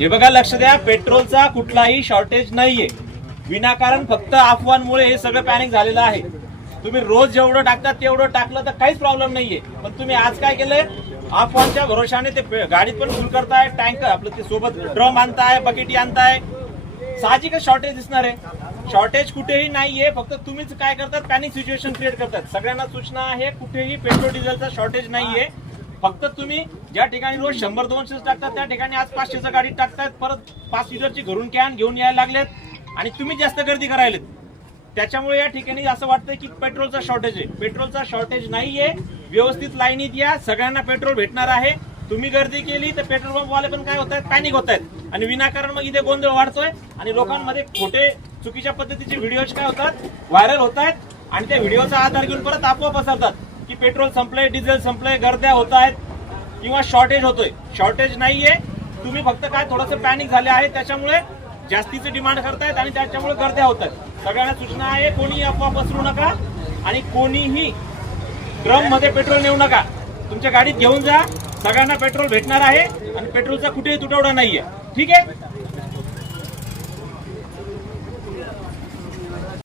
हे बघा, लक्ष द्या, पेट्रोलचा कुठलाही शॉर्टेज नाहीये. विनाकारण फक्त अफवांमुळे हे सगळं पॅनिक झालेलं आहे. तुम्ही रोज जेवढं टाकतात तेवढं टाकलं तर काहीच प्रॉब्लेम नाहीये. पण तुम्ही आज काय केलंय, अफवांच्या भरोशाने ते गाडीत पण फुल करताय, टँकर आपलं ते सोबत ड्रम आणताय, बकेटी आणताय. साहजिकच शॉर्टेज दिसणार आहे. शॉर्टेज कुठेही नाहीये, फक्त तुम्हीच काय करतात, पॅनिक सिच्युएशन क्रिएट करतात. सगळ्यांना सूचना आहे, कुठेही पेट्रोल डिझेलचा शॉर्टेज नाहीये. फक्त तुम्ही ज्या ठिकाणी रोज 100-200 टाकतात त्या ठिकाणी आज 500चं गाडीत टाकतात. परत 5 लिटरची घरून कॅन घेऊन यायला लागलेत आणि तुम्ही जास्त गर्दी करायलेत. त्याच्यामुळे या ठिकाणी असं वाटतंय की पेट्रोलचा शॉर्टेज आहे. पेट्रोलचा शॉर्टेज नाहीये. व्यवस्थित लाईनीत या, सगळ्यांना पेट्रोल भेटणार आहे. तुम्ही गर्दी केली तर पेट्रोल पंपवाले पण काय होत आहेत, पॅनिक होत आहेत आणि विनाकारण मग इथे गोंधळ वाढतोय आणि लोकांमध्ये खोटे चुकीच्या पद्धतीचे व्हिडिओज काय होतात, व्हायरल होत आहेत आणि त्या व्हिडिओचा आधार घेऊन परत अफवा पसरतात की पेट्रोल संपलंय, डिझेल संपलंय, गर्द्या होत आहेत किंवा शॉर्टेज होतोय. शॉर्टेज नाहीये. तुम्ही फक्त काय थोडंसं पॅनिक झाले आहे, त्याच्यामुळे जास्तीचे डिमांड करतायत आणि त्याच्यामुळे गर्द्या होत आहेत. सगळ्यांना सूचना आहे, कोणीही अफवा पसरू नका आणि कोणीही ड्रम मध्ये पेट्रोल नेऊ नका. तुमच्या गाडीत घेऊन जा. सगळ्यांना पेट्रोल भेटणार आहे आणि पेट्रोलचा कुठेही तुटवडा नाहीये. ठीक आहे.